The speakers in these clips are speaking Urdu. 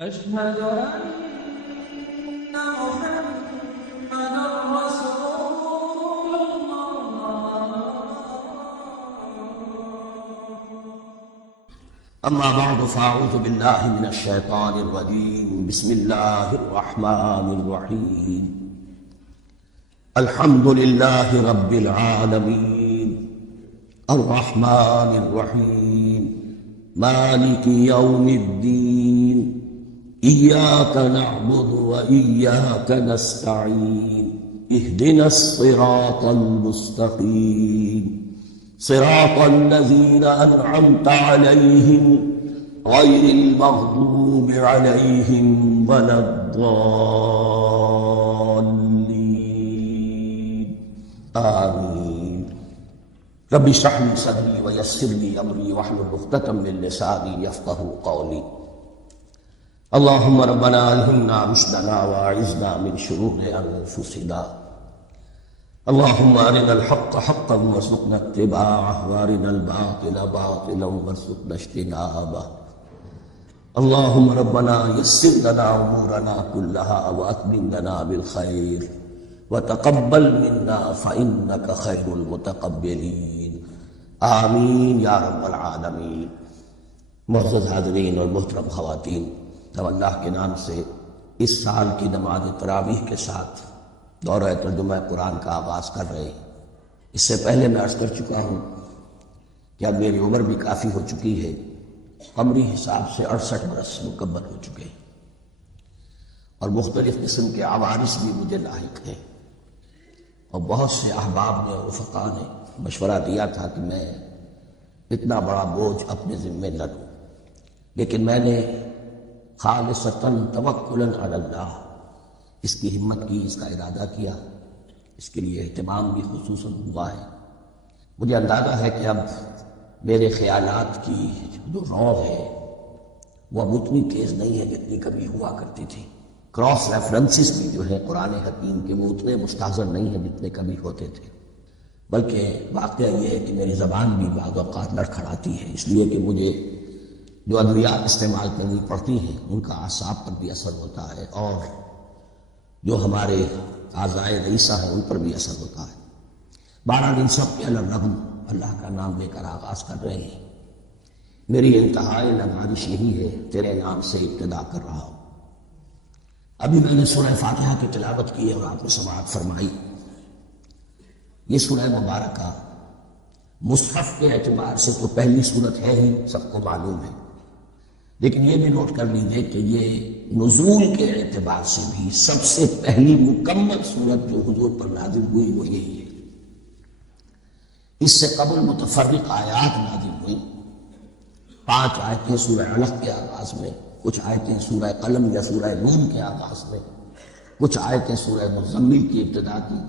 أشهد أن محمدا رسول الله. أما بعد فأعوذ بالله من الشيطان الرجيم. بسم الله الرحمن الرحيم. الحمد لله رب العالمين الرحمن الرحيم مالك يوم الدين إياك نعبد وإياك نستعين اهدنا الصراط المستقيم صراط الذين أنعمت عليهم غير المغضوب عليهم ولا الضالين آمين. رب اشرح لي صدري ويسر لي أمري واحلل عقدة من لساني يفقهوا قولي. اللهم ربنا ألهمنا رشدنا وأعذنا من شرور أنفسنا. اللهم أرنا الحق حقا وارزقنا اتباعه وأرنا الباطل باطلا وارزقنا اجتنابه. اللهم ربنا يسر لنا أمورنا كلها وأتمم لنا بالخير وتقبل منا فإنك خير المتقبلين آمین یا رب العالمین. معزز حاضرین اور محترم خواتین، ہم اللہ کے نام سے اس سال کی نماز تراویح کے ساتھ دورہ ترجمہ قرآن کا آغاز کر رہے ہیں. اس سے پہلے میں عرض کر چکا ہوں کہ اب میری عمر بھی کافی ہو چکی ہے. قمری حساب سے 68 برس مکمل ہو چکے ہیں اور مختلف قسم کے عوارض بھی مجھے لاحق ہیں، اور بہت سے احباب نے اور رفقا نے مشورہ دیا تھا کہ میں اتنا بڑا بوجھ اپنے ذمہ نہ لوں، لیکن میں نے خالصتاً توکلاً علی اللہ اس کی ہمت کی، اس کا ارادہ کیا. اس کے لیے اہتمام بھی خصوصاً ہوا ہے. مجھے اندازہ ہے کہ اب میرے خیالات کی جو رو ہے وہ اب اتنی تیز نہیں ہے جتنی کبھی ہوا کرتی تھی. کراس ریفرنسز بھی جو ہے قرآن حکیم کے وہ اتنے مستحضر نہیں ہیں جتنے کبھی ہوتے تھے، بلکہ واقعہ یہ ہے کہ میری زبان بھی بعض اوقات لڑکھڑاتی ہے، اس لیے کہ مجھے جو ادویات استعمال کرنی پڑتی ہیں ان کا اعصاب پر بھی اثر ہوتا ہے، اور جو ہمارے اعضائے رئیسہ ہیں ان پر بھی اثر ہوتا ہے. بہرحال ان سب کے الرغم اللہ کا نام لے کر آغاز کر رہے ہیں. میری انتہائی نوازش یہی ہے، تیرے نام سے ابتدا کر رہا ہوں. ابھی میں نے سورہ فاتحہ کی تلاوت کی اور آپ نے سماعت فرمائی. یہ سورہ مبارکہ مصحف کے اعتبار سے تو پہلی سورت ہے ہی، سب کو معلوم ہے، لیکن یہ بھی نوٹ کر لیجیے کہ یہ نزول کے اعتبار سے بھی سب سے پہلی مکمل سورت جو حضور پر نازل ہوئی وہ یہی ہے. اس سے قبل متفرق آیات نازل ہوئی. 5 آیتیں سورہ علق کے آغاز میں، کچھ آیتیں سورہ قلم یا سورہ نون کے آغاز میں، کچھ آیتیں سورہ مزمل کی ابتدا کی،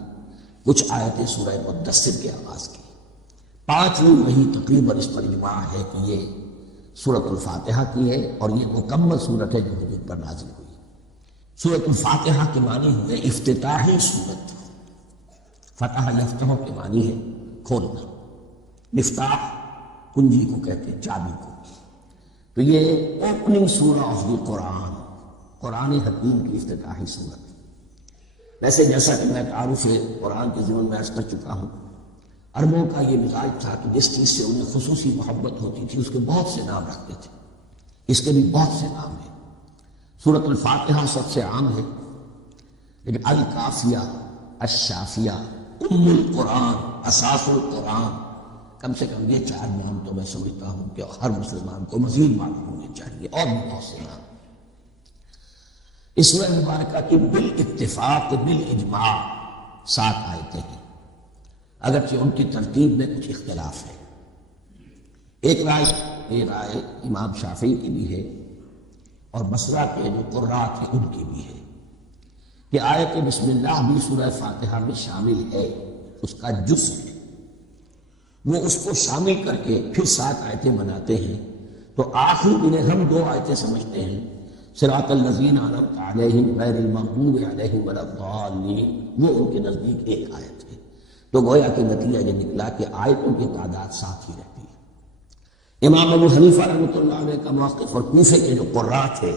کچھ آیتیں سورہ مدثر کے آغاز کی. 5 وہی تقریباً اس پر اجماع ہے کہ یہ سورۃ الفاتحہ کی ہے، اور یہ مکمل سورت ہے جو حضور پر نازل ہوئی. سورۃ الفاتحہ کے معنی ہوئے افتتاحی سورت. فتح یفتح کے معنی ہے کھولنا، مفتاح کنجی کو کہتے ہیں، چابی کو. تو یہ اوپننگ سورہ آف دی قرآن، قرآن حکیم کی افتتاحی سورت. ویسے جیسا کہ میں تعارف قرآن کے ضمن میں عرض کر چکا ہوں، عربوں کا یہ مزاج تھا کہ جس چیز سے انہیں خصوصی محبت ہوتی تھی اس کے بہت سے نام رکھتے تھے. اس کے بھی بہت سے نام ہیں. سورۃ الفاتحہ سب سے عام ہے، لیکن الکافیہ، الشافیہ، ام القرآن، اساس القرآن، کم سے کم یہ 4 نام تو میں سمجھتا ہوں کہ ہر مسلمان کو مزید معلوم ہونے چاہیے، اور بھی بہت سے نام. اس سورہ مبارکہ کی بالاتفاق بالاجماع 7 آیتیں ہیں، اگرچہ ان کی ترتیب میں کچھ اختلاف ہے. ایک رائے امام شافعی کی بھی ہے، اور بصرہ کے جو قراء تھے ان کی بھی ہے، کہ آیت بسم اللہ بھی سورہ فاتحہ میں شامل ہے. اس کا جز ہے، وہ اس کو شامل کر کے پھر 7 آیتیں بناتے ہیں. تو آخر انہیں ہم 2 آیتیں سمجھتے ہیں، صراط الذین انعمت علیہم غیر المغضوب علیہم ولا الضالین، وہ ان کے نزدیک ایک آیت ہے. تو گویا کہ نتیجہ یہ نکلا کہ آیتوں کی تعداد 7 ہی رہتی ہے. امام ابو حنیفہ رحمۃ اللہ علیہ کا موقف اور کوفے کے جو قراء تھے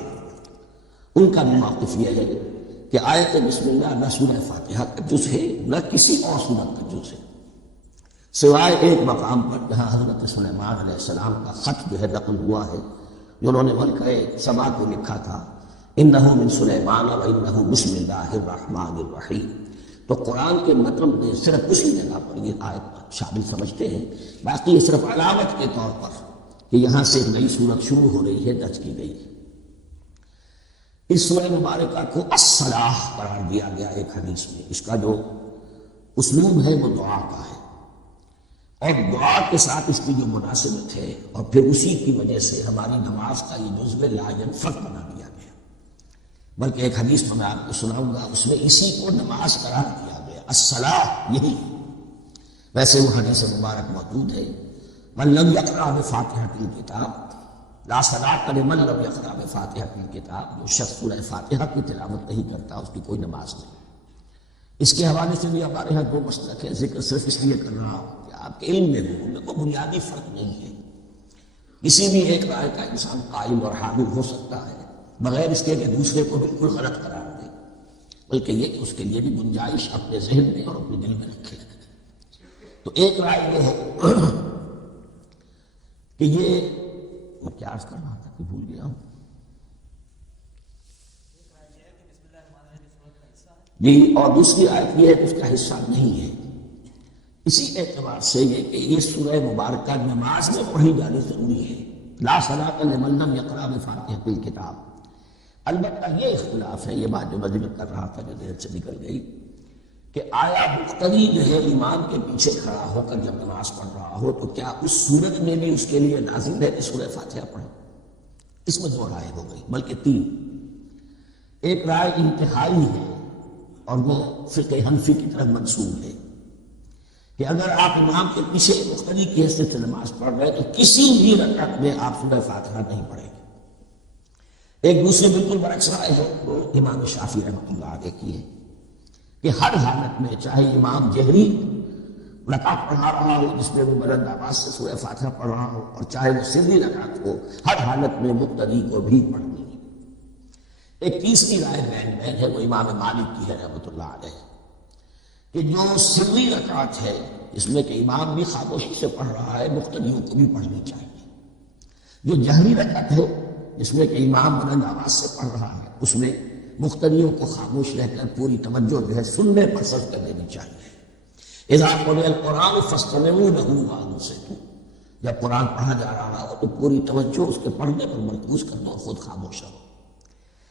ان کا بھی موقف یہ ہے کہ آیت بسم اللہ نہ سورہ فاتحہ کا جز ہے نہ کسی اور سورت کا جز ہے، سوائے ایک مقام پر جہاں حضرت سلیمان علیہ السلام کا خط جو ہے نقل ہوا ہے، جو انہوں نے ملکہ سبا کو لکھا تھا، انہ من سلیمان و انہ بسم اللہ الرحمن الرحیم۔ تو قرآن کے مطلب میں صرف اسی جگہ پر یہ آیت شامل سمجھتے ہیں، باقی یہ صرف علامت کے طور پر کہ یہاں سے ایک نئی صورت شروع ہو رہی ہے درج کی گئی ہے۔ اس سورہ مبارکہ کو الصلاح قرار دیا گیا ایک حدیث میں، اس کا جو اسلوب ہے وہ دعا کا ہے، اور دعا کے ساتھ اس کی جو مناسبت ہے، اور پھر اسی کی وجہ سے ہماری نماز کا یہ جزو لا ينفک بنا دیا گیا۔ بلکہ ایک حدیث میں آپ کو سناؤں گا، اس میں اسی کو نماز قرار دیا گیا، الصلاح یہی۔ ویسے وہ حدیث مبارک موجود ہے، من لم یقرأ بفاتحۃ الکتاب لا صلاۃ لمن لم یقرأ بفاتحۃ الکتاب، جو شخص سورہ فاتحہ کی تلاوت نہیں کرتا اس کی کوئی نماز نہیں۔ اس کے حوالے سے بھی ہمارے ہاں دو مسلک ہے، ذکر صرف اس لیے کر رہا ہوں کہ آپ کے علم میں ہو، میں کوئی بنیادی فرق نہیں ہے، کسی بھی ایک رائے کا انسان قائل اور حامل ہو سکتا ہے بغیر اس کے کہ دوسرے کو بالکل غلط قرار دے، بلکہ یہ کہ اس کے لیے بھی گنجائش اپنے ذہن میں اور اپنے دل میں رکھے۔ تو ایک رائے یہ ہے کہ یہ میں کیا عرض کر رہا تھا کہ بھول گیا ہوں جی، اور دوسری آیت یہ ہے کہ اس کا حصہ نہیں ہے۔ اسی اعتبار سے یہ کہ یہ سورہ مبارکہ نماز میں پڑھی جانی ضروری ہے، لا صلاۃ لمن لم یقرأ بفاتحۃ الکتاب۔ البتہ یہ اختلاف ہے، یہ بات جو میں ذکر کر رہا تھا جو دیر سے نکل گئی، کہ آیا مقتدی جو ہے امام کے پیچھے کھڑا ہو کر جب نماز پڑھ رہا ہو تو کیا اس صورت میں بھی اس کے لیے لازم ہے کہ سورہ فاتحہ پڑھے؟ اس میں دو رائے ہو گئی، بلکہ تین۔ ایک رائے انتہائی ہے اور وہ فقہ حنفی کی طرف منسوب ہے کہ اگر آپ امام کے پیچھے مقتدی کی حیثیت سے نماز پڑھ رہے تو کسی بھی رکعت میں آپ سورہ فاتحہ نہیں پڑھیں گے۔ ایک دوسرے بالکل برعکس رائے ہے، وہ امام شافعی رحمۃ اللہ علیہ کی ہے کہ ہر حالت میں چاہے امام جہری رکعت پڑھا رہا ہو جس میں وہ بلند آواز سے سورہ فاتحہ پڑھ رہا ہو، اور چاہے وہ سری رکعت ہو، ہر حالت میں مقتدی کو بھی پڑھنی ہے۔ ایک تیسری رائے بین ہے، وہ امام مالک کی ہے رحمۃ اللہ علیہ، کہ جو سری رکعت ہے اس میں کہ امام بھی خاموشی سے پڑھ رہا ہے، مقتدیوں کو بھی پڑھنی چاہیے۔ جو جہری رکعت ہے جس میں کہ امام بلند آواز سے پڑھ رہا ہے، اس میں مقتدیوں کو خاموش رہ کر پوری توجہ جو ہے سننے پر صرف کر دینی چاہیے۔ اذا قرئ القرآن فاستمعوا له وانصتوا، جب قرآن پڑھا جا رہا ہو تو پوری توجہ اس کے پڑھنے پر مرکوز کر دو اور خود خاموش رہو۔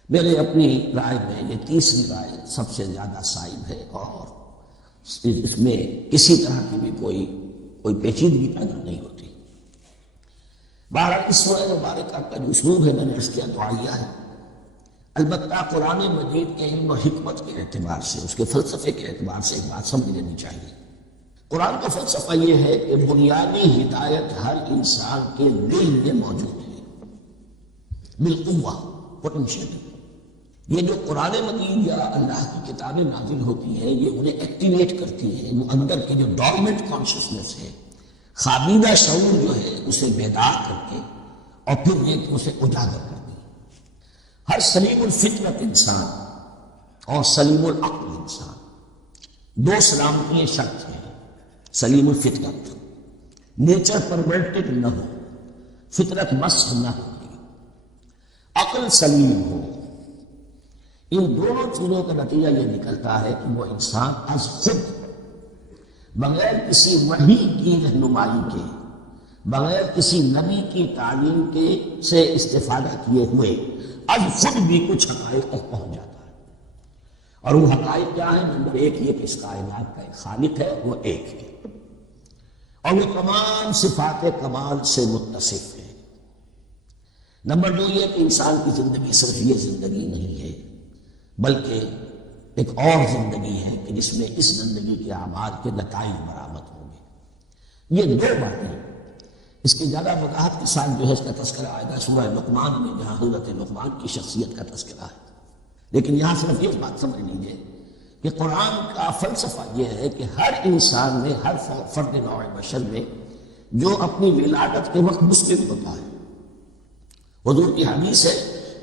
میرے اپنی رائے میں یہ تیسری رائے سب سے زیادہ صائب ہے، اور اس میں کسی طرح کی بھی کوئی پیچیدگی پیدا نہیں ہوتی۔ بہرحال اس سورہ مبارکہ کا جو اسلوب ہے میں نے عرض کیا دعائیہ ہے، البتہ قرآن مجید کے علم و حکمت کے اعتبار سے، اس کے فلسفے کے اعتبار سے ایک بات سمجھ لینی چاہیے۔ قرآن کا فلسفہ یہ ہے کہ بنیادی ہدایت ہر انسان کے دل میں موجود ہے، بالقوہ، پوٹینشیل۔ یہ جو قرآن مجید یا اللہ کی کتابیں نازل ہوتی ہیں یہ انہیں ایکٹیویٹ کرتی ہیں، وہ اندر کی جو ڈورمنٹ کانشسنس ہے، خوابیدہ شعور جو ہے اسے بیدار کر کے اور پھر یہ کہ اسے اجاگر کرتی ہے۔ ہر سلیم الفطرت انسان اور سلیم العقل انسان، دو سلامتی شرط ہیں۔ سلیم الفطرت، نیچر پرورٹڈ نہ ہو، فطرت مسخ نہ ہو، عقل سلیم ہو۔ ان دونوں چیزوں کا نتیجہ یہ نکلتا ہے کہ وہ انسان از خود، بغیر کسی وحی کی رہنمائی کے، بغیر کسی نبی کی تعلیم کے سے استفادہ کیے ہوئے از خود بھی کچھ حقائق تک پہنچ جاتا ہے۔ اور وہ حقائق کیا ہیں؟ نمبر ایک یہ کہ اس کائنات کا ایک خالق ہے، وہ ایک ہے، اور وہ تمام صفات کمال سے متصف ہے۔ نمبر دو یہ کہ انسان کی زندگی صرف یہ زندگی نہیں ہے، بلکہ ایک اور زندگی ہے کہ جس میں اس زندگی کے اعمال کے نتائج برآمد ہوں گے۔ یہ دو باتیں، اس کی زیادہ وضاحت کے ساتھ جو ہے اس کا تذکرہ آئے گا سورہ لقمان میں، جہاں حضرت لقمان کی شخصیت کا تذکرہ ہے۔ لیکن یہاں صرف یہ بات سمجھ لیجیے کہ قرآن کا فلسفہ یہ ہے کہ ہر انسان میں، ہر فرد نوع بشر میں جو اپنی ولادت کے وقت مسلم ہوتا ہے، حضور کی حدیث ہے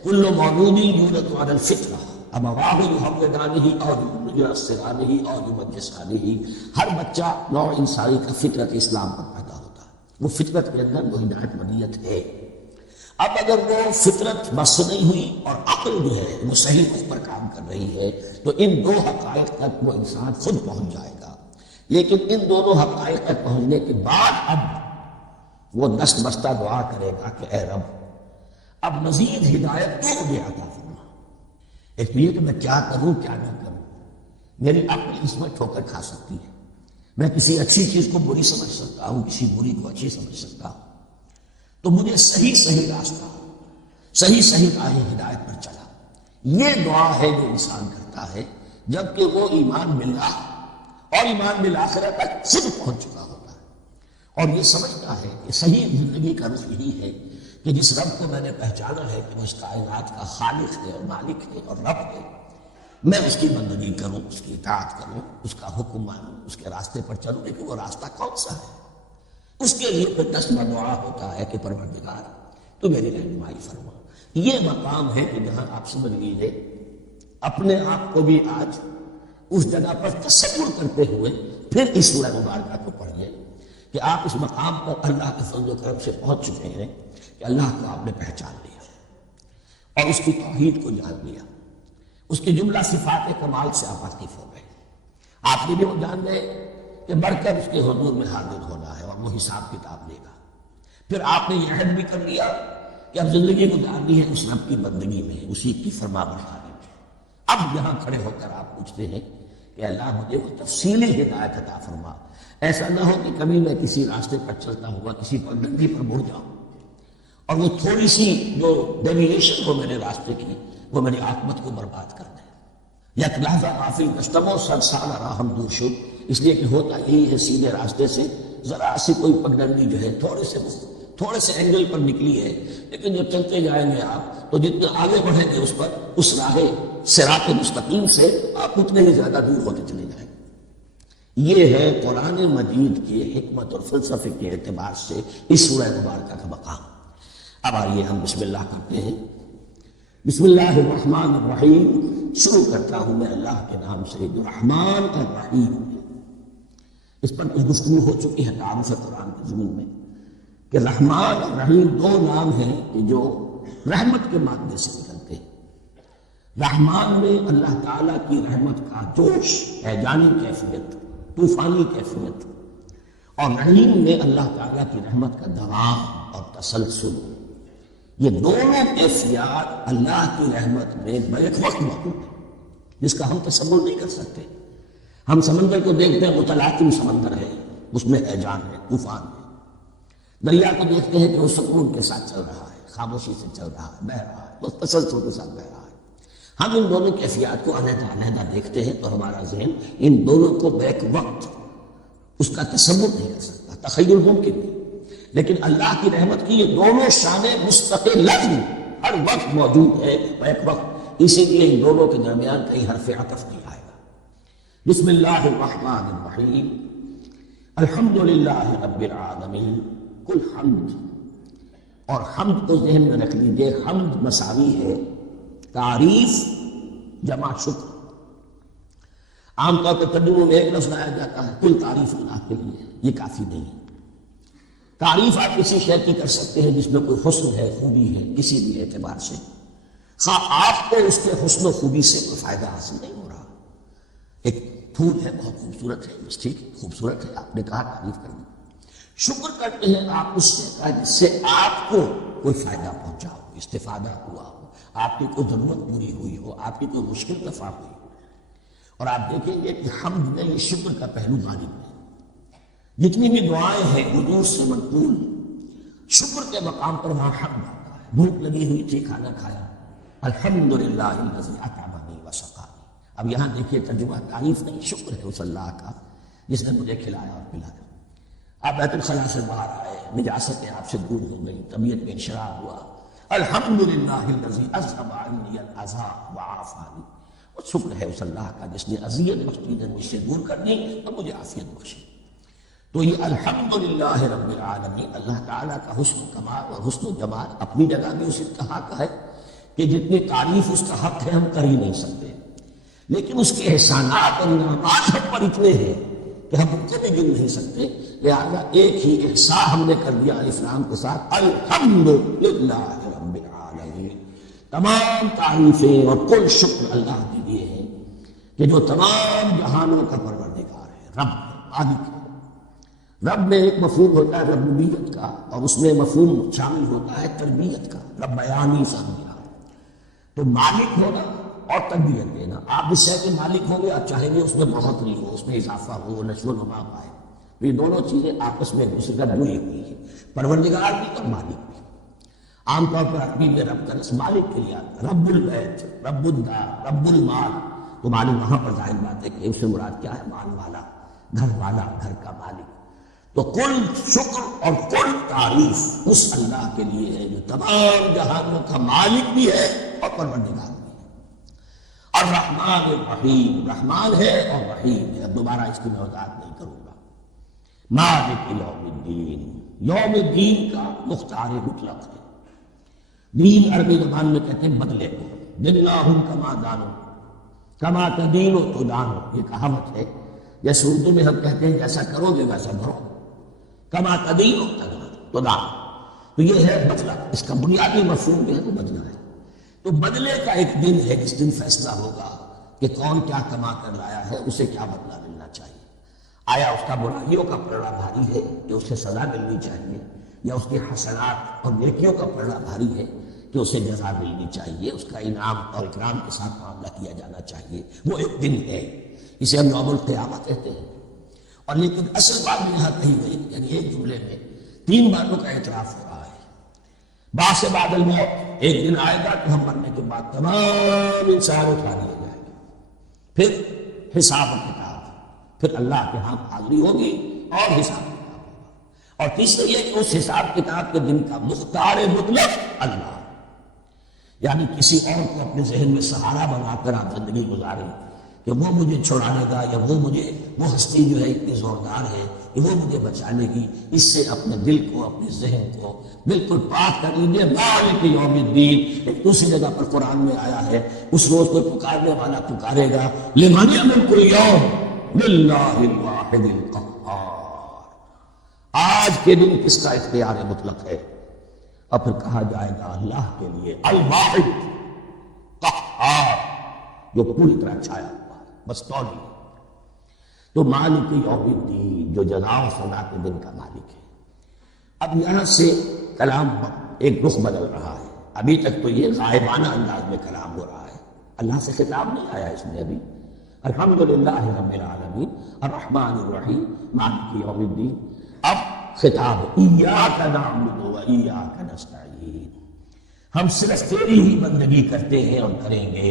کل مولود یولد علی الفطرہ ابواہ یحودانہ اور ینصرانہ اور یمجسانہ، ہر بچہ نوع انسانی کا فطرت اسلام پر پیدا ہوتا ہے، وہ فطرت کے اندر وہ ہدایت مدیت ہے۔ اب اگر وہ فطرت بس نہیں ہوئی اور عقل جو ہے وہ صحیح اس پر کام کر رہی ہے تو ان دو حقائق تک وہ انسان خود پہنچ جائے گا، لیکن ان دونوں حقائق تک پہنچنے کے بعد اب وہ دست بستہ دعا کرے گا کہ اے رب اب مزید ہدایت تو مجھے عطا فرما، اس لیے کہ میں کیا کروں کیا نہ کروں، میری عقل اس میں ٹھوکر کھا سکتی ہے، میں کسی اچھی چیز کو بری سمجھ سکتا ہوں، کسی بری کو اچھی سمجھ سکتا ہوں، تو مجھے صحیح راستہ، صحیح راہ ہدایت پر چلا۔ یہ دعا ہے جو انسان کرتا ہے جبکہ وہ ایمان باللہ اور ایمان بالآخرہ تک خود پہنچ چکا ہوتا ہے، اور یہ سمجھتا ہے کہ صحیح زندگی کا رخ یہی ہے کہ جس رب کو میں نے پہچانا ہے کہ وہ اس کائنات کا خالق ہے اور مالک ہے اور رب ہے، میں اس کی بندگی کروں، اس کی اطاعت کروں، اس کا حکم مانوں، اس کے راستے پر چلوں، لیکن وہ راستہ کون سا ہے؟ اس کے لیے پھر دست دعا ہوتا ہے کہ پروردگار تو میری رہنمائی فرما۔ یہ مقام ہے کہ جہاں آپ سمجھ لیجیے اپنے آپ کو بھی آج اس جگہ پر تصور کرتے ہوئے پھر اس سورہ مبارکہ کو پڑھیے کہ آپ اس مقام پر اللہ کے فضل و کرم سے پہنچ چکے ہیں کہ اللہ کو آپ نے پہچان لیا اور اس کی توحید کو جان لیا، اس کی جملہ صفات کمال سے آپ واقف ہو گئے، آپ نے بھی وہ جان گئے کہ بڑھ کر اس کے حضور میں حاضر ہونا ہے اور وہ حساب کتاب لے گا۔ پھر آپ نے یہ عہد بھی کر لیا کہ اب زندگی گزارنی ہے اس رب کی بندگی میں، اسی کی فرما برداری میں۔ اب یہاں کھڑے ہو کر آپ پوچھتے ہیں کہ اللہ مجھے وہ تفصیلی ہدایت عطا فرما، ایسا نہ ہو کہ کبھی میں کسی راستے پر چلتا ہوا کسی پگڈنڈی پر مڑ جاؤں اور وہ تھوڑی سی جو ڈیویشن ہو میرے راستے کی وہ میری عاقبت کو برباد کر دے۔ یک لحظہ غافل گشتم و سر سال راہم دور شد، اس لیے کہ ہوتا یہی ہے سیدھے راستے سے ذرا سی کوئی پگڈنڈی جو ہے تھوڑے سے اینگل پر نکلی ہے، لیکن جب چلتے جائیں گے آپ تو جتنے آگے بڑھیں گے اس پر اس راہ صراط مستقیم سے آپ اتنے ہی زیادہ دور ہوتے چلے جائیں گے۔ یہ ہے قرآن مجید کی حکمت اور فلسفے کے اعتبار سے اس سورہ مبارکہ کا مقام۔ اب آئیے ہم بسم اللہ کرتے ہیں۔ بسم اللہ الرحمن الرحیم، شروع کرتا ہوں میں اللہ کے نام سے جو رحمان اور رحیم ہے۔ اس پر کچھ گفتگو ہو چکی ہے تعارف قرآن کے ضمن میں کہ رحمان اور رحیم دو نام ہیں کہ جو رحمت کے مادے سے نکلتے ہیں۔ رحمان میں اللہ تعالیٰ کی رحمت کا جوش، ہیجانی کیفیت، طوفانی کیفیت، اور رحیم میں اللہ تعالیٰ کی رحمت کا دوام اور تسلسل، یہ دونوں کیفیات اللہ کی رحمت میں بیک وقت موجود ہیں جس کا ہم تصور نہیں کر سکتے۔ ہم سمندر کو دیکھتے ہیں متلاطم سمندر ہے، اس میں ہیجان ہے، طوفان ہے۔ دریا کو دیکھتے ہیں کہ وہ سکون کے ساتھ چل رہا ہے، خاموشی سے چل رہا ہے، بہہ رہا ہے، بس تسلسل کے ساتھ بہہ رہا ہے۔ ہم ان دونوں کیفیات کو علیحدہ دیکھتے ہیں تو ہمارا ذہن ان دونوں کو بیک وقت اس کا تصور نہیں کر سکتا، تخیل ممکن نہیں، لیکن اللہ کی رحمت کی یہ دونوں شانیں مستقل ہر وقت موجود ہے بیک وقت، اسی لیے ان دونوں کے درمیان کہیں حرف عطف نہیں آئے گا۔ بسم اللہ الرحمن الرحیم، الحمدللہ رب العالمین، کل حمد، اور حمد کو ذہن میں رکھ لیجیے، حمد مساوی ہے تعریف جمع شکر۔ عام طور پر ترجموں میں ایک لفظ لایا جاتا ہے کل تعریف اللہ کے لیے، یہ کافی نہیں ہے۔ تعریف آپ کسی شے کی کر سکتے ہیں جس میں کوئی حسن ہے، خوبی ہے، کسی بھی اعتبار سے، خواہ آپ کو اس کے حسن و خوبی سے کوئی فائدہ حاصل نہیں ہو رہا۔ ایک پھول ہے، بہت خوبصورت ہے، بس ٹھیک ہے، خوبصورت ہے، آپ نے کہا تعریف کر دی۔ شکر کرتے ہیں آپ اس سے کا جس سے آپ کو کوئی فائدہ پہنچا ہو، استفادہ ہوا ہو، آپ کی کوئی ضرورت پوری ہوئی ہو، آپ کی کوئی مشکل دفع ہوئی ہو۔ اور آپ دیکھیں گے کہ حمد میں یہ شکر کا پہلو غالب ہے۔ جتنی بھی دعائیں ہیں حضور سے منقول شکر کے مقام پر وہاں حمد آتا ہے۔ بھوک لگی ہوئی تھی، کھانا کھایا، الحمدللہ الذی اطعمنی وسقانی۔ اب یہاں دیکھیے ترجمہ تعریف نہیں، شکر ہے اس اللہ کا جس نے مجھے کھلایا اور پلایا۔ آپ بیت الخلاء سے باہر آئے، نجاستیں آپ سے دور ہو گئی، طبیعت میں انشراح ہوا، الحمدللہ الذی اذھب عنی الاذی وعافانی۔ اور شکر ہے اس اللہ کا جس نے اذیت بخشی، نے مجھ سے دور کر دی اور مجھے عافیت بخشی۔ تو یہ الحمدللہ رب العالمین اللہ تعالیٰ کا حسن و کمال اور حسن و جمال اپنی جگہ بھی اس انتہا کا ہے کہ جتنی تعریف اس کا حق ہے ہم کر ہی نہیں سکتے، لیکن اس کے احسانات اور انعامات ہم پر اتنے ہیں کہ ہم ان کو بھی گن نہیں سکتے۔ لہٰذا ایک ہی احسان ہم نے کر دیا اسلام کے ساتھ، الحمدللہ رب العالمین، تمام تعریفیں اور کل شکر اللہ کے لیے ہے کہ جو تمام جہانوں کا پروردگار ہے، رب مالک ہے۔ رب میں ایک مفہوم ہوتا ہے ربوبیت کا، اور اس میں مفہوم شامل ہوتا ہے تربیت کا، ربیانی سمجھنا، تو مالک ہونا اور تربیت دینا۔ آپ اس شے کے مالک ہوں گے، آپ چاہیں گے اس میں بڑھوتری ہو، اس میں اضافہ ہو، نشو و نما پائے، یہ دونوں چیزیں آپس میں ایک دوسرے کا جڑی ہوئی ہیں، پروردگار بھی اور مالک بھی۔ عام طور پر عربی میں رب کا لفظ مالک کے لیے آتا ہے، رب البیت، رب الدار، رب المال، تو معلوم وہاں پر ظاہر بات ہے کہ اس سے مراد کیا ہے، مال والا، گھر کا مالک۔ تو کل شکر اور کل تعریف اس اللہ کے لیے ہے جو تمام جہانوں کا مالک بھی ہے اور پروردگار بھی ہے۔ الرحمن الرحیم، رحمان ہے اور رحیم ہے۔ اب دوبارہ اس کی میں وضاحت نہیں کروں گا۔ مالک یوم الدین، یوم الدین کا مختار مطلق ہے۔ دین عربی زبان میں کہتے ہیں بدلے کو، دناہم کما دانو کما تدین و تدانو، یہ کہاوت ہے۔ جیسے اردو میں ہم کہتے ہیں جیسا کرو گے ویسا بھرو، کما تدین و تدان، تو یہ ہے بدلہ، اس کا بنیادی مفہوم جو ہے وہ بدلہ ہے۔ تو بدلے کا ایک دن ہے جس دن فیصلہ ہوگا کہ کون کیا کما کر لایا ہے، اسے کیا بدلہ ملنا چاہیے۔ آیا اس کا برائیوں کا پلڑا بھاری ہے کہ اسے سزا ملنی چاہیے، یا اس کے حسنات اور نیکیوں کا پلڑا بھاری ہے کہ اسے جزا ملنی چاہیے، اس کا انعام اور اکرام کے ساتھ معاملہ کیا جانا چاہیے۔ وہ ایک دن ہے، اسے ہم یوم القیامت کہتے ہیں۔ اور لیکن اصل بات یہاں کہی گئی، یعنی ایک جملے میں 3 باتوں کا اعتراف ہو رہا ہے۔ بعث بعد الموت، ایک دن آئے گا کہ ہم مرنے کے بعد تمام انسان اٹھا لیے جائیں گے، پھر حساب و کتاب، پھر اللہ کے ہاں حاضری ہوگی اور حساب کتاب ہوگا۔ اور تیسرے یہ کہ اس حساب کتاب کے دن کا مختار مطلق اللہ، یعنی کسی اور کو اپنے ذہن میں سہارا بنا کر آپ زندگی گزاریں کہ وہ مجھے چھڑا لے گا، یا وہ ہستی جو ہے اتنی زوردار ہے کہ وہ مجھے بچا لے گی، اس سے اپنے دل کو، اپنے ذہن کو بالکل پاک کر لیجیے۔ مالک یوم الدین، ایک دوسری جگہ پر قرآن میں آیا ہے، اس روز کو پکارنے والا پکارے گا، لمن الملک اليوم للہ الواحد القہار، آج کے دن کس کا اختیار مطلق ہے؟ اور پھر کہا جائے گا اللہ کے لیے، الواحد قہار، جو پوری طرح چھایا ہوا ہے، بس تولی۔ تو مالک یوم الدین، جو جزا و سزا کے دن کا مالک ہے۔ اب یہاں سے کلام ایک رخ بدل رہا ہے۔ ابھی تک تو یہ غائبانہ انداز میں کلام ہو رہا ہے، اللہ سے خطاب نہیں آیا اس میں ابھی۔ الحمدللہ رب العالمین الرحمن الرحیم مالک یوم الدین۔ اب خطاب ایاک نعبد و ایاک نستعین، ہم صرف تیری ہی بندگی کرتے ہیں اور کریں گے،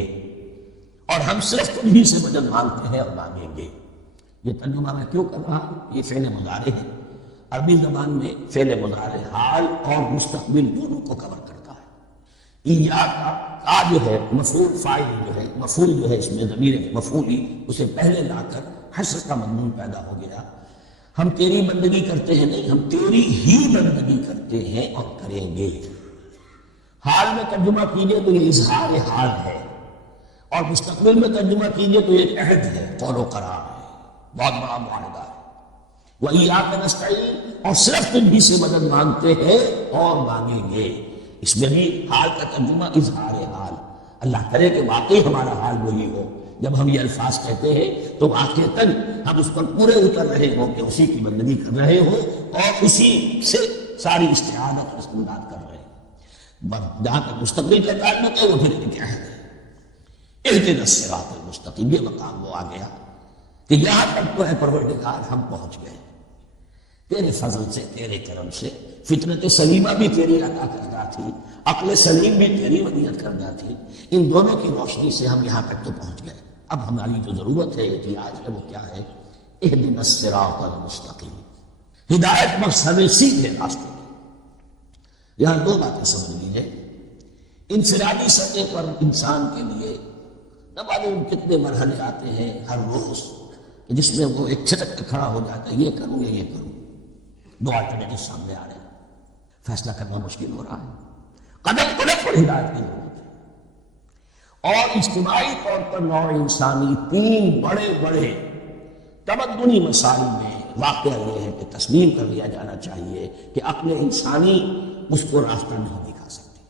اور ہم صرف تجھی سے مدد مانگتے ہیں اور مانگیں گے۔ یہ ترجمہ میں کیوں کر رہا ہوں؟ یہ فعل مضارع ہے، عربی زبان میں فعل مضارع حال اور مستقبل دونوں کو کور کرتا ہے۔ ایاک کا جو ہے مفعول فاعل جو ہے، مفعول جو ہے اس میں ضمیر مفعولی، اسے پہلے لا کر حصر کا مضمون پیدا ہو گیا۔ ہم تیری بندگی کرتے ہیں نہیں، ہم تیری ہی بندگی کرتے ہیں اور کریں گے۔ حال میں ترجمہ کیجئے تو یہ اظہار حال ہے، اور مستقبل میں ترجمہ کیجئے تو یہ عہد ہے، قول و قرار ہے، بہت بڑا معاہدہ ہے۔ وَإِيَّاكَ نَسْتَعِينُ، اور صرف تم ہی سے مدد مانگتے ہیں اور مانگیں گے۔ اس میں بھی حال کا ترجمہ اظہار حال، اللہ کرے کہ واقعی ہمارا حال وہی ہو، جب ہم یہ الفاظ کہتے ہیں تو واقعتاً ہم اس پر پورے اتر رہے ہوں کہ اسی کی بندگی کر رہے ہوں اور اسی سے ساری استعانت اور استمداد کر رہے ہیں۔ جہاں تک مستقبل کا تعلق ہے وہ پھر ایک عہد ہے، اہدنا الصراط المستقیم، یہ مقام وہ آ گیا کہ یہاں تک تو ہے پروردگار ہم پہنچ گئے تیرے فضل سے، تیرے کرم سے۔ فطرت سلیمہ بھی تیری عطا کردہ تھی، عقل سلیم بھی تیری ودیعت کردہ تھی، ان دونوں کی روشنی سے ہم یہاں تک تو پہنچ گئے۔ اب ہماری جو ضرورت ہے، احتیاج ہے، وہ کیا ہے؟ اہدنا الصراط المستقیم، ہدایت بخش ہمیں سیدھے راستے کی۔ یہاں 2 باتیں سمجھ لیجیے۔ انفرادی سطح پر انسان کے لیے نہ معلوم کتنے مرحلے آتے ہیں ہر روز، جس میں وہ ایک چھٹک کے کھڑا ہو جاتا ہے، یہ کروں یا یہ کروں، 2 الٹرنیٹو سامنے آ رہے ہیں، فیصلہ کرنا مشکل ہو رہا ہے، قدم قدم پر ہدایت کی ضرورت ہے۔ اور اجتماعی طور پر نوع انسانی تین بڑے بڑے تمدنی مسائل میں واقعہ یہ ہے کہ تسلیم کر لیا جانا چاہیے کہ عقل انسانی اس کو راستہ نہیں دکھا سکتی۔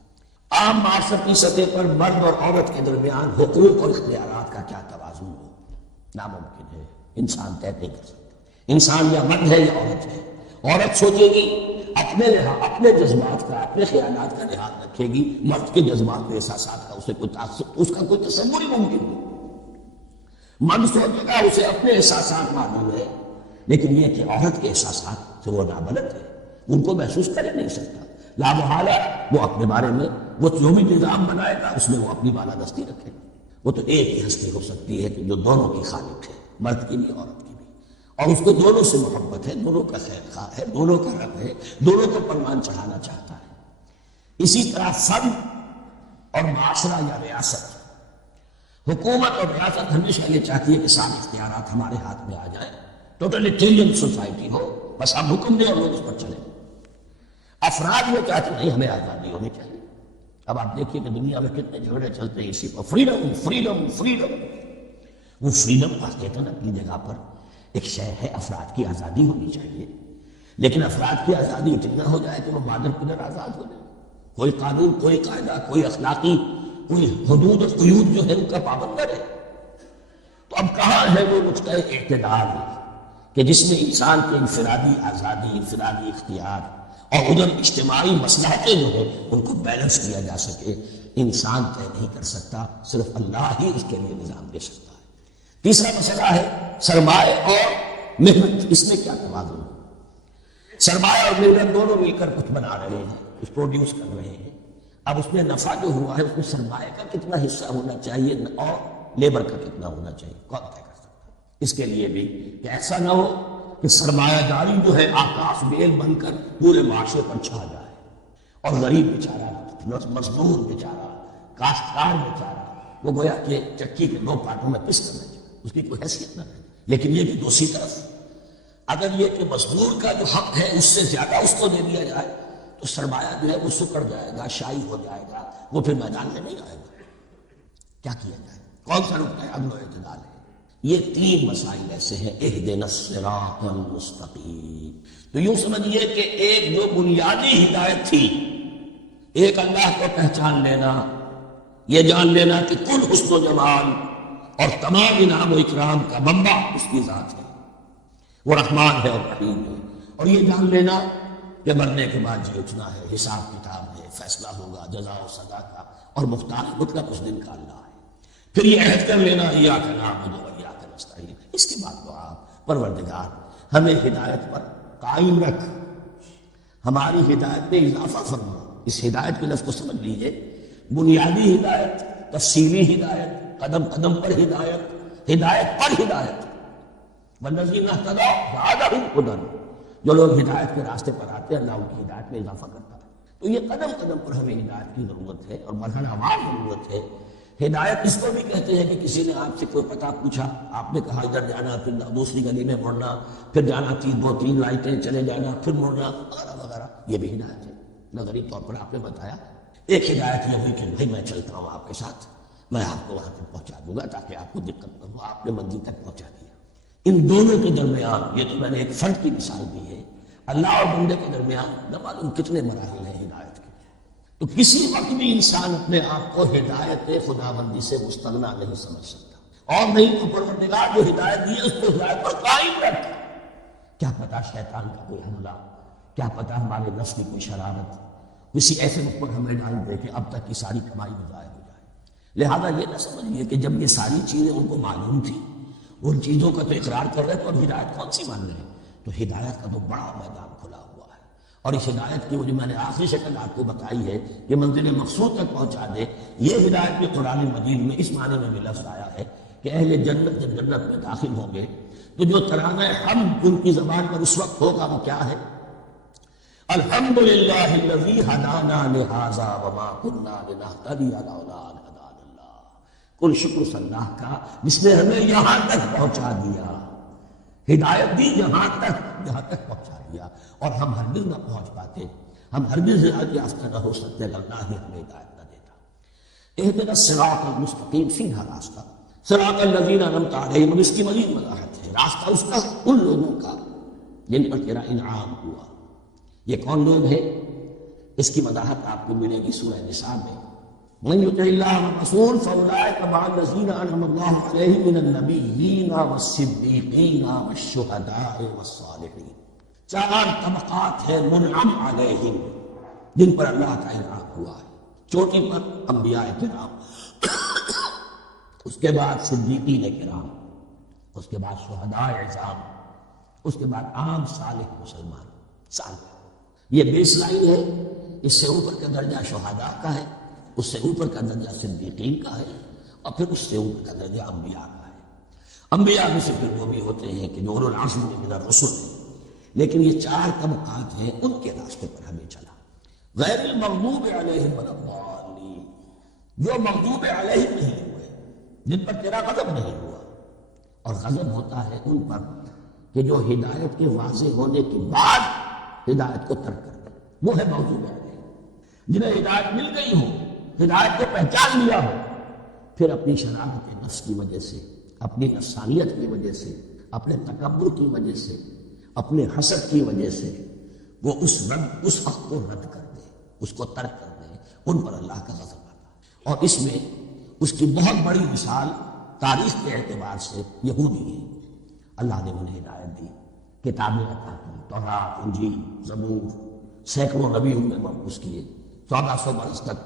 عام معاشرتی سطح پر مرد اور عورت کے درمیان حقوق اور اختیارات کا کیا توازن ہو، ناممکن ہے، انسان طے نہیں کر سکتا۔ انسان یا مرد ہے یا عورت ہے، عورت سوچے گی اپنے جذبات کا، اپنے خیالات کا لحاظ رکھے گی، مرد کے جذبات و احساسات کا اس کا کوئی تصور ہی ممکن نہیں۔ مرد سوچے گا اسے اپنے احساسات معلوم ہے، لیکن یہ کہ عورت کے احساسات سے وہ نابلد ہے، ان کو محسوس کر نہیں سکتا، لا محالہ وہ اپنے بارے میں وہ جو بھی نظام بنائے گا اس میں وہ اپنی بالادستی رکھے گا۔ وہ تو ایک ہی ہستی ہو سکتی ہے کہ جو دونوں کی خالق ہے، مرد کی بھی عورت کی بھی، اور اس کو دونوں سے محبت ہے، دونوں کا خیر خواہ ہے، دونوں کا رب ہے، دونوں کو پروان چڑھانا چاہتا ہے۔ اسی طرح فرد اور معاشرہ یا ریاست، حکومت اور ریاست ہمیشہ یہ چاہتی ہے کہ سارے اختیارات ہمارے ہاتھ میں آ جائیں، ٹوٹلیٹیرین سوسائٹی ہو، بس ہم حکم دیں اور لوگ اس پر چلیں۔ افراد یہ چاہتے نہیں، ہمیں آزادی ہونی چاہیے۔ اب آپ دیکھیے کہ دنیا میں کتنے جھگڑے چلتے ہیں اسی پر، فریڈم فریڈم فریڈم۔ وہ فریڈم واقعتاً اپنی جگہ پر ایک شے ہے، افراد کی آزادی ہونی چاہیے، لیکن افراد کی آزادی اتنا ہو جائے کہ وہ بادر پدر آزاد ہو جائے، کوئی قانون، کوئی قاعدہ، کوئی اخلاقی کوئی حدود اور قیود جو ہے ان کا پابند ہے۔ تو اب کہاں ہے وہ نقطہ اعتدال کہ جس میں انسان کی انفرادی آزادی، انفرادی اختیار اور ادھر اجتماعی مصلحتیں جو ہیں ان کو بیلنس کیا جا سکے؟ انسان طے نہیں کر سکتا، صرف اللہ ہی اس کے لیے نظام دے سکتا ہے۔ تیسرا مسئلہ ہے سرمایہ اور محنت، اس میں کیا توازن ہے؟ سرمایہ اور محنت دونوں مل کر کچھ بنا رہے ہیں، کچھ پروڈیوس کر رہے ہیں۔ اب اس میں نفع جو ہوا ہے اس میں سرمایہ کا کتنا حصہ ہونا چاہیے اور لیبر کا کتنا ہونا چاہیے، کون طے کر سکتا ہے؟ اس کے لیے بھی کہ ایسا نہ ہو کہ سرمایہ داری جو ہے آکاش بیل بن کر پورے معاشرے پر چھا جائے، اور غریب بیچارہ، مزدور بیچارہ، کاشتکار بیچارہ وہ گویا کہ چکی کے دو پارٹوں میں پس کرنا چاہیے، اس کی کوئی حیثیت نہ رہے۔ لیکن یہ کہ دوسری طرف اگر یہ کہ مزدور کا جو حق ہے اس سے زیادہ اس کو دے دیا جائے تو سرمایہ جو ہے وہ سکڑ جائے گا، شائی ہو جائے گا، وہ پھر میدان میں نہیں آئے گا۔ کیا کیا جائے؟ کون سا نقطہ عدل و اعتدال ہے؟ یہ تین مسائل ایسے ہیں، اہدنا الصراط المستقیم۔ تو یوں سمجھیے کہ ایک جو بنیادی ہدایت تھی، ایک اللہ کو پہچان لینا، یہ جان لینا کہ کل حسن و جمال اور تمام انعام و اکرام کا منبع اس کی ذات ہے، وہ رحمان ہے اور رحیم ہے، اور یہ جان لینا کہ مرنے کے بعد جی اٹھنا ہے، حساب کتاب ہے، فیصلہ ہوگا جزا و سزا کا، اور مختار مطلق اس دن کا اللہ ہے۔ پھر یہ عہد کر لینا ایاک نعبد و ایاک نستعین۔ اس کے بعد دعا، پروردگار ہمیں ہدایت پر قائم رکھ، ہماری ہدایت میں اضافہ فرما۔ اس ہدایت کے لفظ کو سمجھ لیجئے، بنیادی ہدایت، تفصیلی ہدایت، قدم قدم پر ہدایت، ہدایت پر ہدایت۔ والذین اہتدوا زادہم ہدی، جو لوگ ہدایت کے راستے پر آتے ہیں اللہ ان کی ہدایت میں اضافہ کرتا ہے۔ تو یہ قدم قدم پر ہمیں ہدایت کی ضرورت ہے اور مرحلہ وار ضرورت ہے۔ ہدایت اس کو بھی کہتے ہیں کہ کسی نے آپ سے کوئی پتہ پوچھا، آپ نے کہا ادھر جانا، پھر دوسری گلی میں مڑنا، پھر جانا تین لائٹیں چلے جانا، پھر مڑنا، وغیرہ وغیرہ، یہ بھی ہدایت ہے۔ نظری طور پر آپ نے بتایا۔ ایک ہدایت یہ ہوئی کہ بھائی میں چلتا ہوں آپ کے ساتھ، میں آپ کو وہاں تک پہنچا دوں گا تاکہ آپ کو دقت نہ ہو، آپ نے منزل تک پہنچا دیا۔ ان دونوں کے درمیان، یہ تو میں نے ایک فرد کی مثال دی ہے، اللہ اور بندے کے درمیان نہ معلوم کتنے مراحل ہیں ہدایت کے۔ تو کسی وقت بھی انسان اپنے آپ کو ہدایت خداوندی سے مستغنا نہیں سمجھ سکتا، اور نہیں تو پروردگار جو ہدایت دی ہے اس کو ہدایت پر قائم رکھ۔ کیا پتہ شیطان کا کوئی حملہ، کیا پتہ ہمارے نفس کی کوئی شرارت کسی ایسے وقت پر ہمیں ڈال دے کہ اب تک کی ساری کمائی ضائع ہو جائے۔ لہذا یہ نہ سمجھیے کہ جب یہ ساری چیزیں ان کو معلوم تھی، ان چیزوں کا تو اقرار کر رہے تو اب ہدایت کون سی مان رہے ہیں؟ تو ہدایت کا تو بڑا میدان کھلا ہوا ہے، اور اس ہدایت کی وہ جو میں نے آخری شکل آپ کو بتائی ہے کہ منزل مقصود تک پہنچا دے، یہ ہدایت بھی قرآن مجید میں اس معنی میں بھی لفظ آیا ہے کہ اہل جنت جب جنت میں داخل ہوں گے تو جو ترانہ حمد ان کی زبان پر اس وقت ہوگا وہ کیا ہے؟ الحمدللہ الذی ہدانا لہذا وما کنا لنہتدی لولا ان ہدانا اللہ۔ کل شکر اللہ کا جس نے ہمیں یہاں تک پہنچا دیا، ہدایت دی یہاں تک پہنچا دیا، اور ہم ہرگز نہ پہنچ پاتے، ہم ہرگز ہدایت یافتہ نہ ہو سکتے اگر اللہ ہی ہمیں ہدایت نہ دیتا۔ اہدنا الصراط المستقیم، سیدھا راستہ، صراط الذین انعمت علیہم، اور اس کی مزید وضاحت ہے، راستہ اس کا ان لوگوں کا جن پر تیرا انعام ہوا۔ یہ کون لوگ ہیں؟ اس کی وضاحت آپ کو ملے گی سورہ نساء میں، من یطع اللہ والرسول فاولئک مع الذین انعم اللہ علیہم من النبیین والصدیقین والشہداء والصالحین۔ چار طبقات ہیں منعم علیہم جن پر اللہ کا انعام ہوا ہے۔ چوٹی پر انبیاء کرام، اس کے بعد صدیقین کرام، اس کے بعد شہداء عظام، اس کے بعد عام صالح مسلمان صالح۔ یہ بیس لائن ہے، اس سے اوپر کا درجہ شہداء کا ہے، اس سے اوپر کا درجہ صدیقین کا ہے، اور پھر اس سے اوپر کا درجہ انبیاء کا ہے۔ انبیاء میں سے پھر وہ بھی ہوتے ہیں کہ جو اولو العزم من الرسل ہیں، لیکن یہ چار طبقات ہیں، ان کے راستے پر ہمیں چلا۔ غیر المغضوب علیہم ولا الضالین، جو مغضوب علیہم نہیں ہوئے، جن پر تیرا غضب نہیں ہوا، اور غضب ہوتا ہے ان پر کہ جو ہدایت کے واضح ہونے کے بعد ہدایت کو ترک کر دے، وہ ہے مغضوب علیہم۔ جنہیں ہدایت مل گئی ہو، ہدایت کو پہچان لیا ہو، پھر اپنی شرارت نفس کی وجہ سے، اپنی نفسانیت کی وجہ سے، اپنے تکبر کی وجہ سے، اپنے حسد کی وجہ سے وہ اس حق کو رد کر دے، اس کو ترک کر دے، ان پر اللہ کا غضب آتا ہے۔ اور اس میں اس کی بہت بڑی مثال تاریخ کے اعتبار سے یہودی ہے۔ اللہ نے انہیں ہدایت دی، کتابیں عطا کی، تورات، انجیل، زبور، سینکڑوں نبی ان میں مبعوث کیے، 1400 برس تک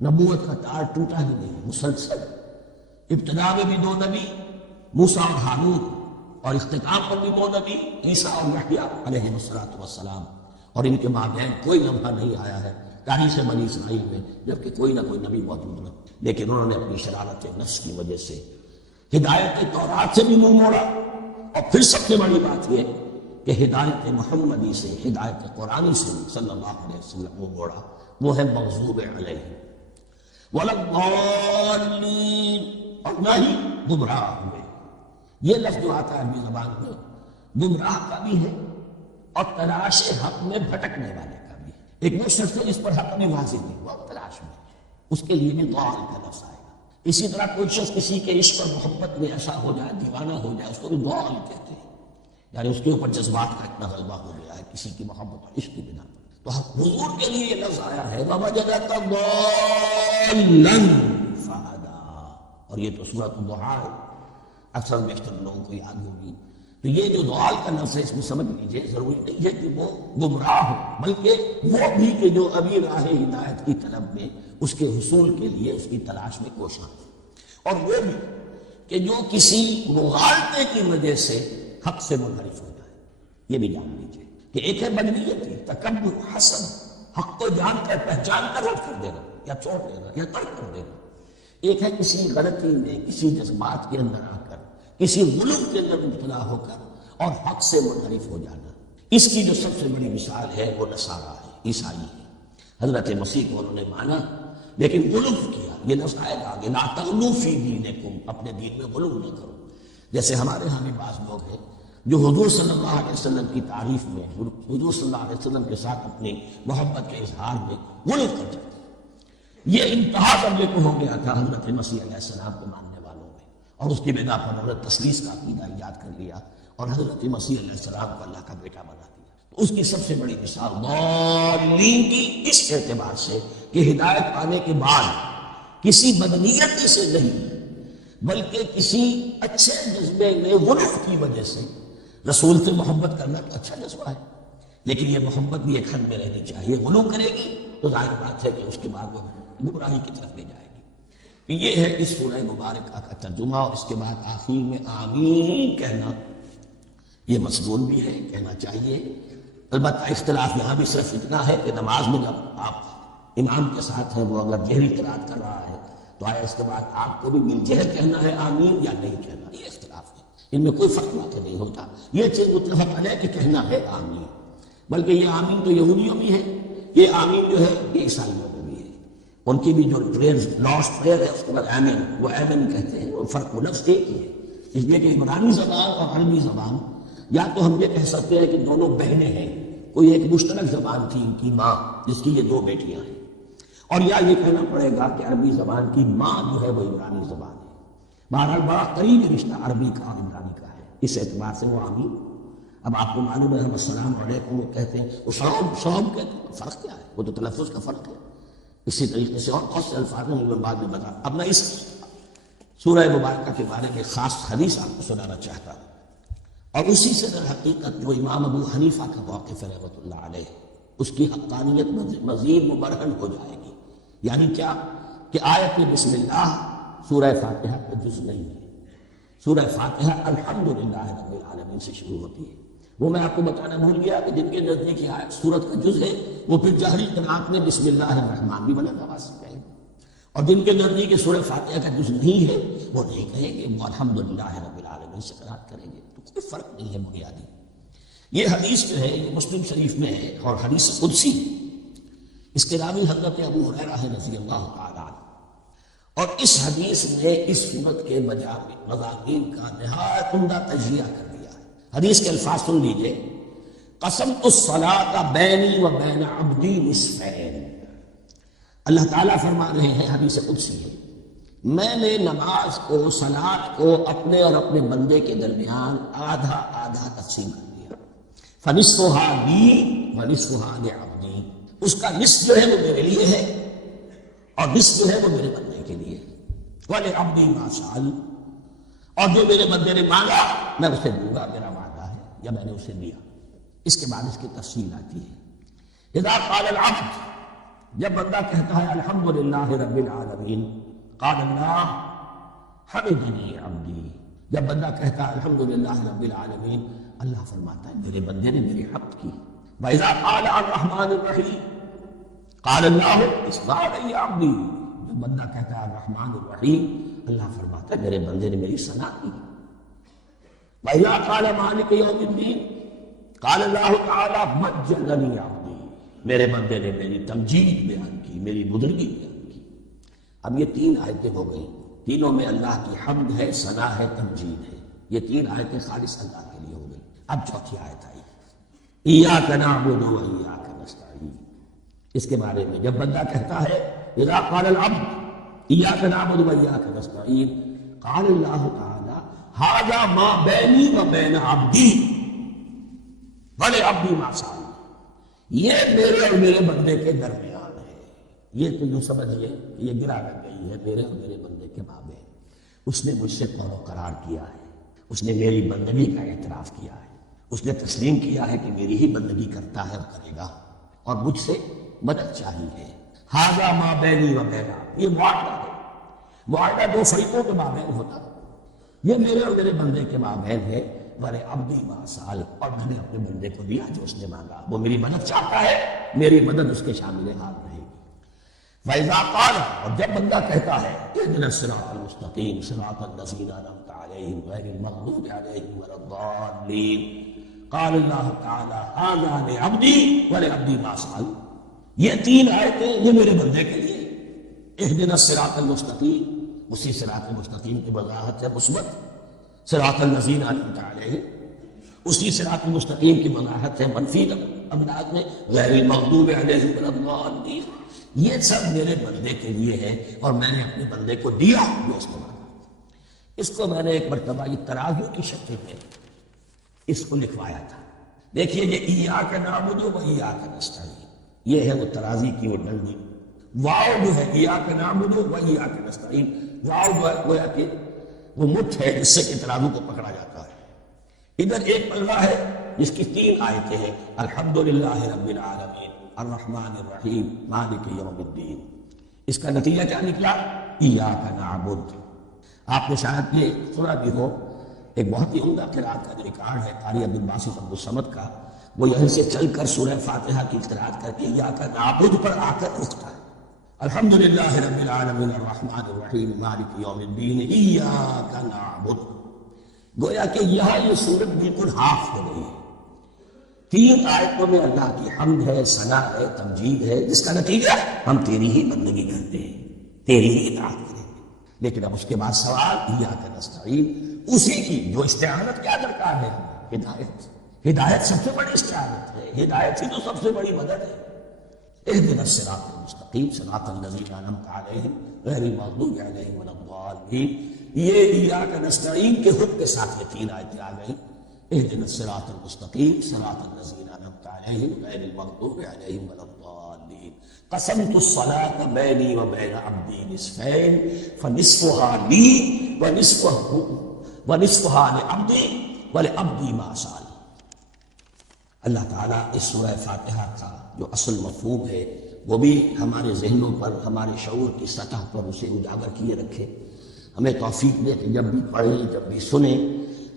نبوت کا تار ٹوٹا ہی نہیں، مسلسل۔ ابتدا میں بھی 2 نبی، موسیٰ اور ہارون، اور اختتام پر بھی 2 نبی، عیسیٰ اور یحییٰ علیہ السلام، اور ان کے مابین کوئی لمحہ نہیں آیا ہے تاریخ بنی اسرائیل میں جبکہ کوئی نہ کوئی نبی موجود نہ، لیکن انہوں نے اپنی شرارت نفس کی وجہ سے ہدایت تورات سے بھی منہ موڑا، اور پھر سب سے بڑی بات یہ کہ ہدایت محمدی سے، ہدایت قرآنی سے صلی اللہ علیہ وسلم منہ موڑا، وہ ہے مغضوب علیہ ولا الضالین، اور نہ ہی گمراہ ہوئے۔ یہ لفظ جو آتا ہے عربی زبان میں گمراہ کا بھی ہے اور تلاش حق میں بھٹکنے والے کا بھی ہے۔ ایک وہ شخص ہے جس پر حق میں واضح نہیں ہوا، وہ تلاش میں ہے، اس کے لیے بھی ضال کا لفظ آئے گا۔ اسی طرح کوئی شخص کسی کے عشق اور محبت میں ایسا ہو جائے، دیوانہ ہو جائے، اس کو بھی ضال کہتے ہیں، یعنی اس کے اوپر جذبات کا اتنا غلبہ ہو گیا ہے کسی کی محبت اور عشق کی بنا پر۔ تو حضور کے لیے یہ لفظ آیا ہے وَوَجَدَكَ ضَالًّا فَهَدَىٰ، اور یہ تو سورۃ الضحیٰ ہے، اکثر بیشتر لوگوں کو یاد ہوگی۔ تو یہ جو ضال کا لفظ ہے، اس میں سمجھ لیجئے ضروری نہیں ہے کہ وہ گمراہ ہو، بلکہ وہ بھی کہ جو ابھی راہ ہدایت کی طلب میں، اس کے حصول کے لیے اس کی تلاش میں کوشاں ہے، اور وہ بھی کہ جو کسی مغالطے کی وجہ سے حق سے منحرف ہو جائے۔ یہ بھی جان لیجئے کہ ایک ہے بدنیتی، تکبر، حسد، حق کو جان کر پہچان کر رد کر دینا یا چھوڑ دینا یا ترک کر دینا۔ ایک ہے کسی غلطی میں، کسی جذبات کے اندر آ کر، کسی غلو کے اندر مبتلا ہو کر اور حق سے منحرف ہو جانا۔ اس کی جو سب سے بڑی مثال ہے وہ نصارہ ہے، عیسائی ہے۔ حضرت مسیح کو انہوں نے مانا لیکن غلو کیا۔ یہ لفظ آئے گا آگے، لا تغلوا فی دینکم، اپنے دین میں غلو نہ کرو۔ جیسے ہمارے ہاں بھی بعض لوگ ہیں جو حضور صلی اللہ علیہ وسلم کی تعریف میں، حضور صلی اللہ علیہ وسلم کے ساتھ اپنی محبت کے اظہار میں غلو کر جاتے ہیں۔ یہ انتہا قبل کو ہو گیا تھا حضرت مسیح علیہ السلام کو ماننے والوں میں، اور اس کی بنا پر انہوں نے تثلیث کا عقیدہ ایجاد کر لیا اور حضرت مسیح علیہ السلام کو اللہ کا بیٹا بنا دیا۔ تو اس کی سب سے بڑی مثال ضالین کی اس اعتبار سے کہ ہدایت پانے کے بعد کسی بدنیتی سے نہیں بلکہ کسی اچھے جذبے میں غلو کی وجہ سے رسول سے محبت کرنا تو اچھا جذبہ ہے، لیکن یہ محبت بھی ایک حد میں رہنی چاہیے۔ غلو کرے گی تو ظاہر بات ہے کہ اس کے بعد وہ گمراہی کی طرف لے جائے گی۔ یہ ہے اس سورہ مبارکہ کا ترجمہ، اور اس کے بعد آخر میں آمین کہنا یہ مسنون بھی ہے، کہنا چاہیے۔ البتہ اختلاف یہاں بھی صرف اتنا ہے کہ نماز میں جب آپ امام کے ساتھ ہیں، وہ اگر جہری قرات کر رہا ہے تو آیا اس کے بعد آپ کو بھی بالجہر کہنا ہے آمین یا نہیں کہنا، یہ اختلاف ہے، ان میں کوئی فرق واقع نہیں ہوتا۔ یہ چیز متفق علیہ کہ کہنا ہے آمین، بلکہ یہ آمین تو یہودیوں میں ہے، یہ آمین جو ہے یہ عیسائیوں میں بھی ہے۔ ان کی بھی جو پریئر لاسٹ پریئر ہے اس کے بعد آمین، وہ آمین کہتے ہیں، وہ فرق لفظ ایک ہی ہے، اس لیے کہ عبرانی زبان اور عربی زبان یا تو ہم یہ کہہ سکتے ہیں کہ دونوں بہنیں ہیں، کوئی ایک مشترک زبان تھی ان کی ماں جس کی یہ 2 بیٹیاں ہیں، اور یا یہ کہنا پڑے گا کہ عربی زبان کی ماں جو ہے وہ عبرانی زبان ہے. بہرحال بڑا قریبی رشتہ عربی کا اور عبرانی کا ہے، اس اعتبار سے وہ آمین. اب آپ کو معلوم ہے ہم السلام علیکم وہ کہتے ہیں، وہ شعب کہتے ہیں، فرق کیا ہے؟ وہ تو تلفظ کا فرق ہے. اسی طریقے سے اور بہت سے الفاظ ہیں میں بعد میں بتا. اب میں اس سورہ مبارکہ کے بارے میں خاص حدیث آپ کو سنانا چاہتا ہوں، اور اسی سے در حقیقت جو امام ابو حنیفہ کا موقف ہے رحمۃ اللہ علیہ، اس کی حقانیت مزید مبرہن ہو جائے گی. یعنی کیا کہ آیت بسم اللہ سورہ فاتحہ کا جز نہیں ہے. سورہ فاتحہ الحمدللہ رب العالمین سے شروع ہوتی ہے. وہ میں آپ کو بتانا بھول گیا کہ جن کے نزدیک یہ آیت سورت کا جز ہے وہ پھر جہری قرات میں بسم اللہ الرحمن بھی بلند آواز سے کہیں گے، اور جن کے نزدیک یہ سورہ فاتحہ کا جز نہیں ہے وہ نہیں کہیں گے، وہ الحمدللہ رب العالمین سے قرات کریں گے. تو کوئی فرق نہیں ہے بنیادی. یہ حدیث جو ہے یہ مسلم شریف میں ہے اور حدیث قدسی ہے. اس کے راوی حضرت ابو ہریرہ رضی اللہ تعالیٰ عنہ، اور اس حدیث نے اس سورت کے مضامین کا نہایت عمدہ تجزیہ کر دیا ہے. حدیث کے الفاظ سن لیجئے: قسمت الصلاۃ بینی و بین عبدی نصفین. اللہ تعالیٰ فرما رہے ہیں، حدیث قدسی ہے، میں نے نماز کو، صلاۃ کو اپنے اور اپنے بندے کے درمیان آدھا آدھا تقسیم کر دیا. فنصفها لی ونصفها لعبدی. اس کا نصف جو ہے وہ میرے لیے ہے اور نصف جو ہے وہ میرے بندے کے لیے. وَلِعَبْدِي مَا سَأَلَ. اور جو میرے بندے نے مانگا میں اسے دوں گا، میرا وعدہ ہے یا میں نے اسے دیا. اس کے بعد اس کی تفصیل آتی ہے. اذا قال العبد، جب بندہ کہتا ہے الحمدللہ رب العالمین، قال اللہ حمدنی عبدی. جب بندہ کہتا ہے الحمدللہ رب العالمین، اللہ فرماتا ہے میرے بندے نے میری حمد کی. وَإِذَا قَالَ الرَّحْمَٰنِ الرَّحِيمِ قَالَ اللَّهُ اثْنَىٰ عَلَيَّ عَبْدِي. جب بندہ کہتا ہے الرحمن الرحیم، اللہ فرماتا ہے میرے بندے نے میری ثنا کی. وَإِذَا قَالَ مَالِكَ يَوْمِ الدِّينِ قَالَ اللَّهُ تَعَالَىٰ مَجَّدَنِي عَبْدِي. میرے بندے نے میری تمجید بیان کی، میری بزرگی بیان کی. اب یہ تین آیتیں ہو گئیں، تینوں میں اللہ کی حمد ہے، ثنا ہے، تمجید ہے. یہ تین آیتیں خالص اللہ کے لیے ہو گئی. اب چوتھی آیت آئی، ایاک نعبد و ایاک نستعین. اس کے بارے میں جب بندہ کہتا ہے اذا قال العبد ایاک نعبد و ایاک نستعین، قال اللہ تعالی ھذا ما بینی و بین عبدی ولعبدی ما سأل. یہ میرے اور میرے بندے کے درمیان ہے. یہ تو یوں سمجھیے کہ یہ گرا کر گئی ہے میرے اور میرے بندے کے مابین. اس نے مجھ سے قرار قرار کیا ہے، اس نے میری بندگی کا اعتراف کیا ہے، اس نے تسلیم کیا ہے کہ میری ہی بندگی کرتا ہے اور کرے گا، اور مجھ سے مدد چاہیے. ھذا ما بینی و بین عبدی. یہ معاہدہ ہے. معاہدہ دو فریقوں کے مابین ہوتا ہے. یہ میرے اور میرے بندے کے مابین ہے. وَلِعَبْدِي مَا سَأَلَ. اور میں نے اپنے بندے کو دیا جو اس نے مانگا. وہ میری مدد چاہتا ہے، میری مدد اس کے شامل حال رہے گی. وَإِذَا قَالَ. اور جب بندہ کہتا ہے اهْدِنَا الصِّرَاطَ الْمُسْتَقِيمَ صِرَاطَ الَّذِينَ أَنْعَمْتَ عَلَيْهِمْ غَيْرِ الْمَغْضُوبِ عَلَيْهِمْ وَلَا الضَّالِّينَ قَالَ اللَّهُ تَعَالَى ھذا لِعَبْدِي وَلِعَبْدِي مَا سَأَلَ. یہ تین آیتیں یہ میرے بندے کے لیے. اهْدِنَا الصِّرَاطَ الْمُسْتَقِيمَ، اسی صراط مستقیم کی وضاحت ہے مثبت. صراط الذین انعمت علیہم، اسی صراط مستقیم کی وضاحت ہے منفی ابنات میں غیر المغضوب علیہم ولا الضالین. یہ سب میرے بندے کے لیے ہے اور میں نے اپنے بندے کو دیا جو اس کو مانگا. اس کو میں نے ایک مرتبہ یہ تراضیوں کی شکل میں اس کو لکھوایا تھا. دیکھیے یہ ایاک نعبد و ایاک نستعین، یہ ہے وہ ترازی کی وہ ڈنڈی. واو جو ہے ایاک نعبد و ایاک نستعین، واو جو ہے گویا کہ وہ مٹھ ہے جس سے کہ ترازو کو پکڑا جاتا ہے. ادھر ایک پلڑا ہے جس کی تین آیتیں ہیں، الحمدللہ رب العالمین الرحمن الرحیم مالک یوم الدین. اس کا نتیجہ کیا نکلا؟ ایاک نعبد. آپ نے شاید یہ سنا بھی ہو، ایک بہت ہی عمدہ قرأت کا جو ریکارڈ ہے قاری عبد الباسط عبد الصمد کا، وہ یہیں سے چل کر سورہ فاتحہ کی قرأت کر کے ایاک نعبد پر آ کر رکتا ہے. الحمدللہ رب العالمین الرحمن الرحیم مالک یوم الدین ایاک نعبد. گویا کہ یہاں یہ سورت بالکل ہاف ہو گئی ہے. تین آیتوں میں اللہ کی حمد ہے، ثنا ہے، تمجید ہے، جس کا نتیجہ ہم تیری ہی بندگی کرتے ہیں، تیری ہی اطاعت کریں گے. لیکن اب اس کے بعد سوال ایاک نستعین، اسی کی جو استعانت کیا درکار ہے؟ ہدایت. ہدایت سب سے بڑی استعانت ہے، ہدایت ہی تو سب سے بڑی مدد ہے. اهدنا الصراط المستقیم صراط الذین انعمت علیہم غیر المغضوب علیہم ولا الضالین. یہ ایاک نستعین کے حکم کے ساتھ یہ تین آیتیں آ گئی. اهدنا الصراط المستقیم صراط الذین انعمت علیہم غیر المغضوب علیہم ولا الضالین. قسمت الصلاة بینی و بین عبدی نصفین فنصفها لی ونصفها لعبدی ولعبدی ما سأل. اللہ تعالیٰ اس سورہ فاتحہ کا جو اصل مفہوم ہے وہ بھی ہمارے ذہنوں پر، ہمارے شعور کی سطح پر اسے اجاگر کیے رکھے. ہمیں توفیق دے کہ جب بھی پڑھیں، جب بھی سنیں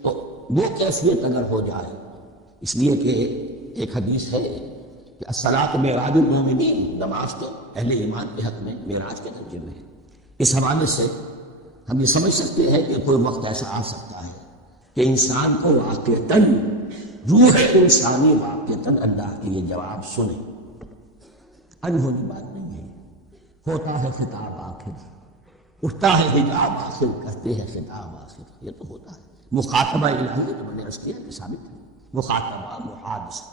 تو وہ کیفیت اگر ہو جائے. اس لیے کہ ایک حدیث ہے کہ الصلاۃ معراج المومنین، نماز تو اہل ایمان کے حق میں معراج کے درجے میں ہے. اس حوالے سے ہم یہ سمجھ سکتے ہیں کہ کوئی وقت ایسا آ سکتا ہے کہ انسان کو واقعتاً، روح انسانی واقعتاً اللہ کے یہ جواب سنے. انہونی بات نہیں ہے. ہوتا ہے خطاب آخر، اٹھتا ہے حجاب آخر، کرتے ہیں خطاب آخر. یہ تو ہوتا ہے. مخاطبہ الہی جو میں نے عرض کیا کہ ثابت ہے. مخاطبہ، محادثہ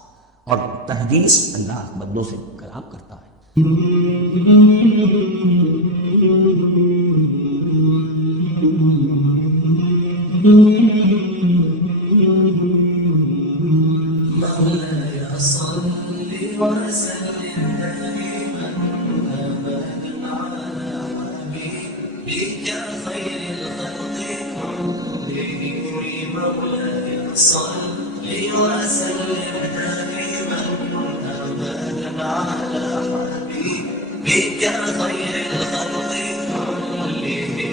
اور تحدیث اللہ بندوں سے کلام کرتا ہے. مولاي صل وسلم دائما ابدا على حبيبك خير الخلق كلهم. مولاي صل وسلم دائما ابدا على حبيبك خير الخلق كلهم.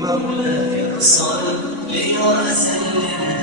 مولاي صل وسلم